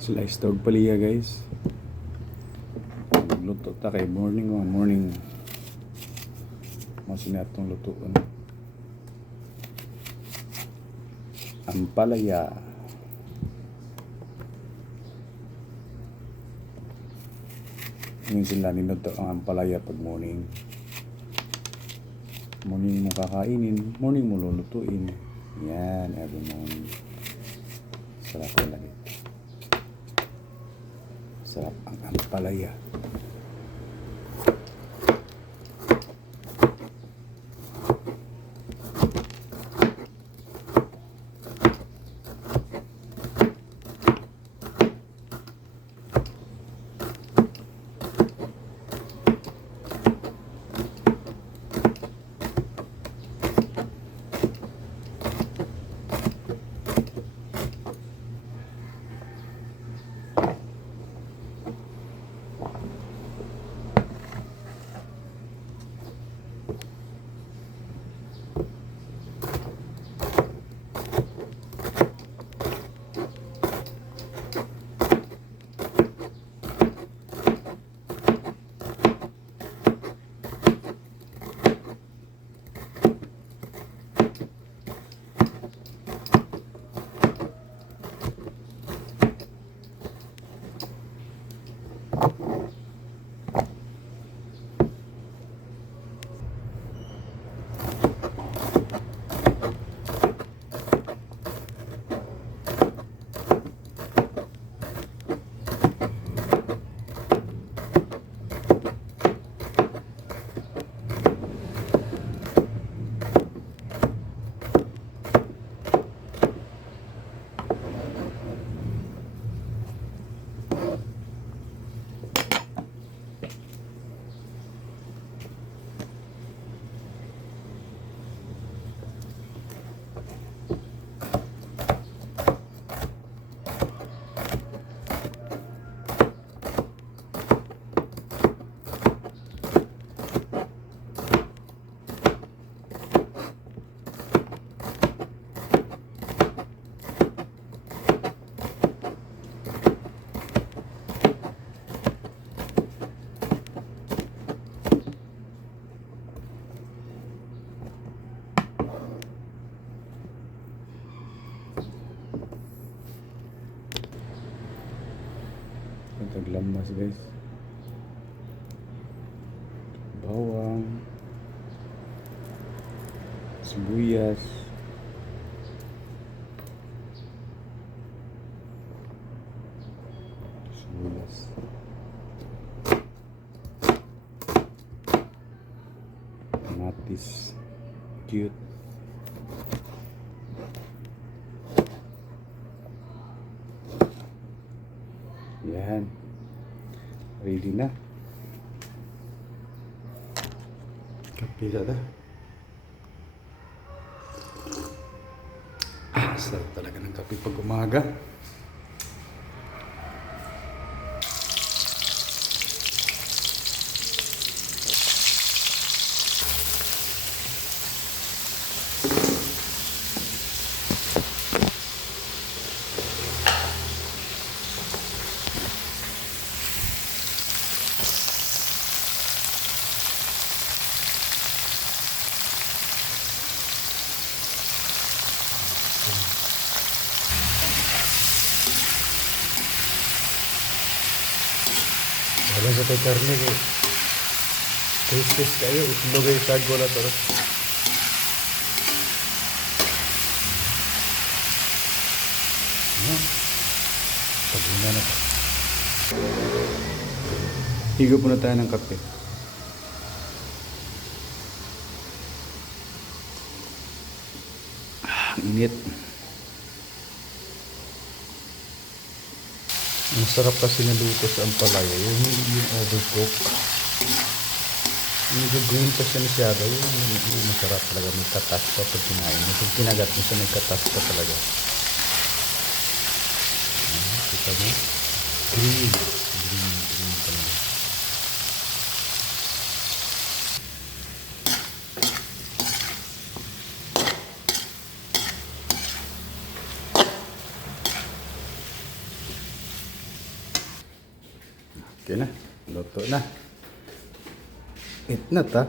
Sliced dog paliya guys. Luto ta kay morning. Masin atong lutuan. Ampalaya. Ngayon sila ninuto ang ampalaya pag morning. Morning mo kakainin, morning mo lulutuin. Yan, every morning. Sarap talaga. Sarap ang ampalaya. Taglamas guys, bawang, sibuyas, kamatis, cute. Yan. Ready na. Kape na. Sarap talaga ng kape pag umaga. Wala sa tayo karne kayo. Taste kayo. Itlog kayo sago na to. Paguna na to. Higo po na tayo ng kape. Init. Ang sarap kasi naluto sa ampalaya, yung overcook. Medyo green pa siya masyado, yung masarap talaga, may katas pa pag kinain. Pag kinagat mo siya, may katas pa talaga. Kita mo? Green talaga. Okay na. Luto na. Eat na ta.